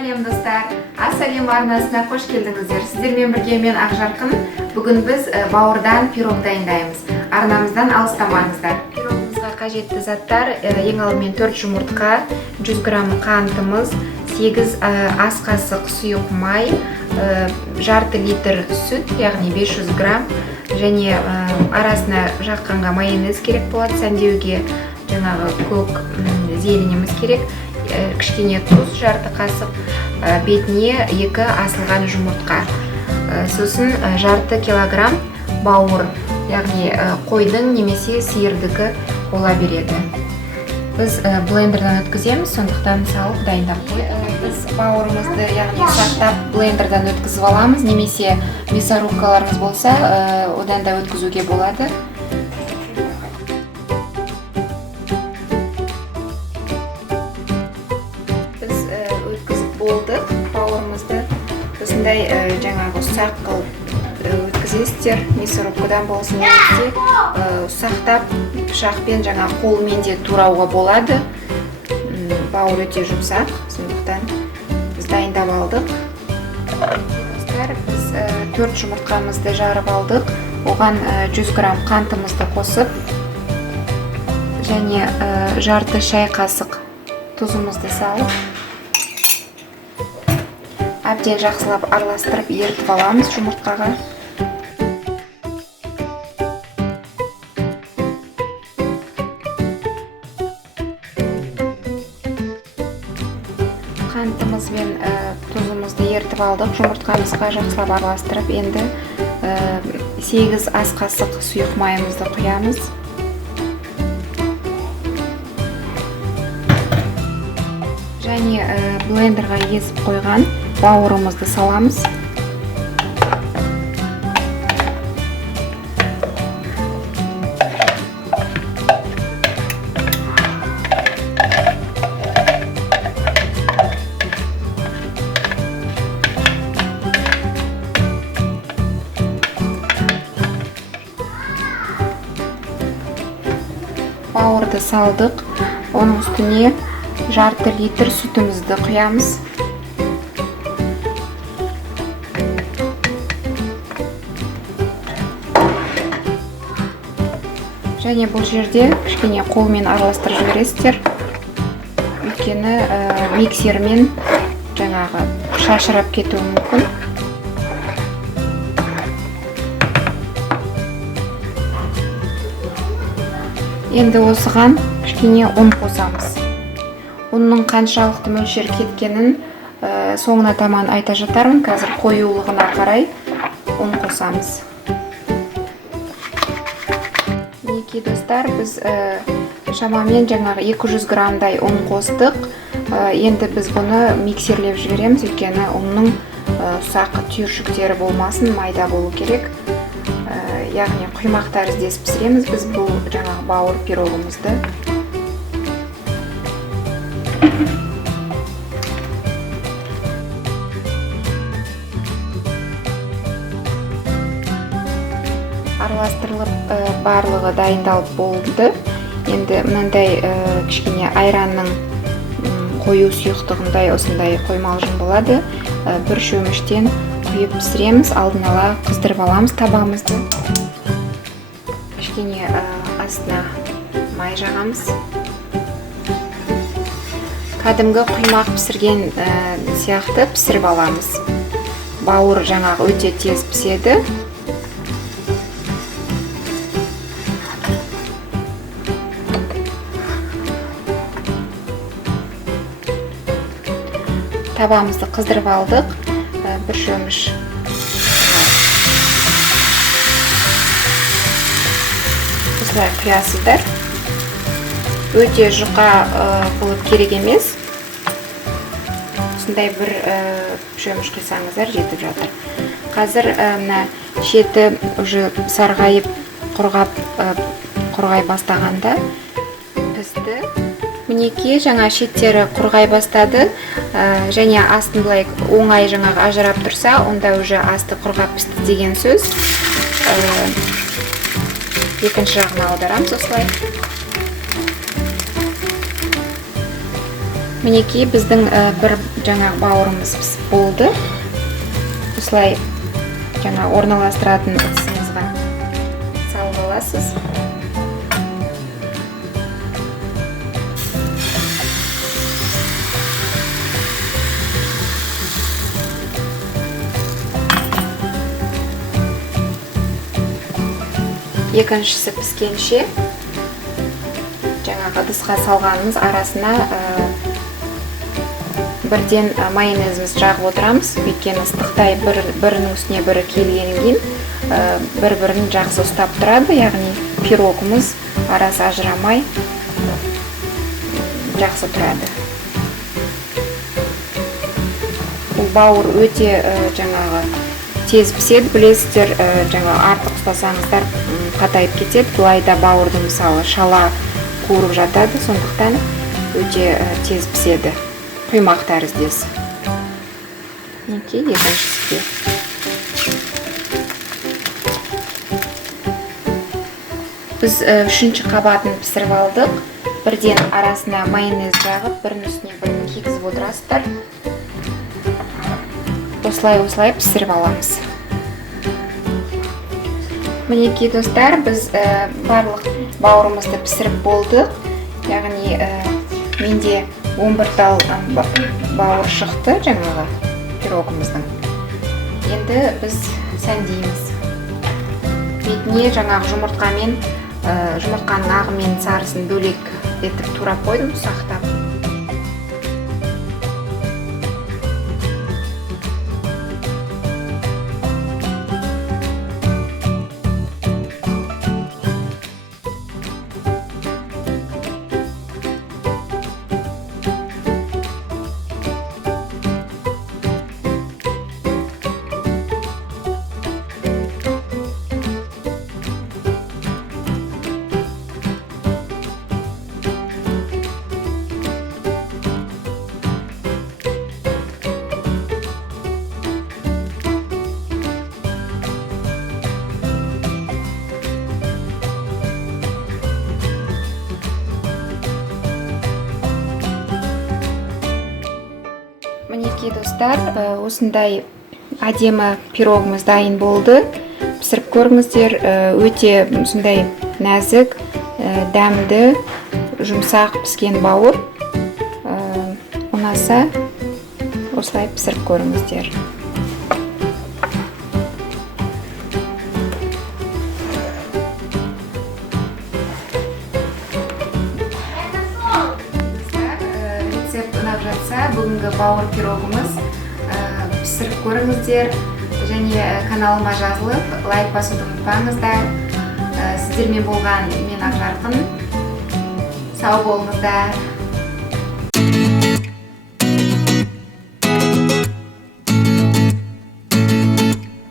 Сәлем достар, Асалем арнасына қош келдіңіздер. Сіздермен бірге мен Ақжарқын. Бүгін біз бауырдан пирог дайындаймыз. Арнамыздан алыстамаңыздар. Пирогымызға қажетті заттар: ең алдымен 4 жұмыртқа, 100 грамм қантымыз, 8 ас қасық сұйық май, жарты литр сүт, яғни 500 грамм, және арасына жаққанға майонез керек болады. Сәндеуге жаңағы көк зеленіміз керек. Кішкене тұз, жарты қасық, бетіне 2 асылған жұмыртқа. Сосын жарты килограмм бауыр, яғни қойдың немесе сиырдікі бола береді. Біз блендерден өткіземіз, сондықтан салып дайындап қойдық. Біз бауырымызды, яғни сақтап блендерден өткізіп аламыз, немесе мясорубкаларыңыз болса, одан да өткізуге болады. Болдық бауырымызды осындай жаңағы ұсақ қылып өткізесіздер. Мясорубкадан болсын, немесе ұсақтап пышақпен жаңа қолмен де турауға болады. Бауыр өте жұмсақ, сондықтан біз дайындап алдық. Біз 4 жұмыртқамызды жарып алдық. Оған 100 грамм қантымызды қосып, және жарты шай қасық тұзымызды салып, әбден жақсылап араластырып ерітіп аламыз жұмыртқаға. Қантымыз бен тұзымызды ерітіп алдық. Жұмыртқамызға жақсылап араластырып, енді 8 ас қасық сұйық майымызды құямыз. Және блендерға езіп қойған бауырымызды саламыз. Бауырды салдық. Оның үстіне жарты литр сүтімізді құямыз. Және бұл жерде кішкене қолмен араластырып жібересіздер. Өйткені миксермен жаңағы шашырап кетуі мүмкін. Енді осыған кішкене ұн қосамыз. Ұнның қаншалықты мөлшер кеткенін соңына таман айта жатармын. Қазір қоюлығына қарай ұн қосамыз. Мінекей достар, біз шамамен жаңағы 200 граммдай ұн қостық. Енді біз бұны миксерлеп жібереміз, өйткені ұнның ұсақ түйіршіктері болмасын, майда болу керек. Яғни құймақ тәріздес пісіреміз біз бұл жаңағы бауыр пирогымызды. Араластырылып, барлығы дайындалып болды. Енді мынандай кішкене айранның қою сұйықтығындай осындай қоймалжың болады. Бір шөміштен құйып пісіреміз. Алдын ала қыздырып аламыз табамызды. Кішкене астына май жағамыз. Кәдімгі құймақ пісірген сияқты пісіріп аламыз. Бауыр жаңағы өте тез піседі. Табамызды қыздырып алдық. Бір шөміш осылай құясыздар. Өте жұқа қылып керек емес. Осындай бір шөміш құйсаңыздар жетіп жатыр. Қазір шеті уже сарғайып құрғай бастағанда пісті. Мінекей жаңа шеттері құрғай бастады, және астын былай оңай жаңағы ажырап тұрса, онда уже асты құрғап пісті деген сөз. Екінші жағына аударамыз осылай. Мінекей біздің бір жаңағы бауырымыз пісіп болды. Осылай жаңағы орналастыратын ыдысыңызға салып аласыз. Екіншісі піскенше жаңағы ыдысқа салғанымыз арасына бірден майонезіміз жағып отырамыз. Өйткені ыстықтай бірінің үстіне бірі келгеннен кейін бір-бірін жақсы ұстап тұрады. Яғни пирогымыз арасы ажырамай жақсы тұрады. Бұл бауыр өте жаңағы тез піседі, білесіздер, жаңа артық ұстасаңыздар қатайып кетеді. Бұлайда бауырды мысалы шала қуырып жатады, сондықтан өте тез піседі. Құймақ тәріздес. Мінекей екіншісі. Біз үшінші қабатын пісіріп алдық. Бірден арасына майонез жағып, бірінің үстіне бірін кигізіп отырасыздар. Осылай пісіріп аламыз. Мінекей достар, біз барлық бауырымызды пісіріп болдық. Яғни менде 11 тал бауыр шықты жаңағы пирогымыздың. Енді біз сәндейміз. Бетіне жаңағы жұмыртқаның ағы мен сарысын бөлек етіп турап қойдым, ұсақтап. Мінекей достар, осындай әдемі пирогымыз дайын болды. Пісіріп көріңіздер, өте сондай нәзік, дәмді, жұмсақ піскен бауыр. Ұнаса, осылай пісіріп көріңіздер. Бүгінгі бауыр пирогымыз пісіріп көріңіздер және каналыма жазылып лайк басуды ұмытпаңыздар. Сіздермен болған мен Ақжарқын. Сау болыңыздар.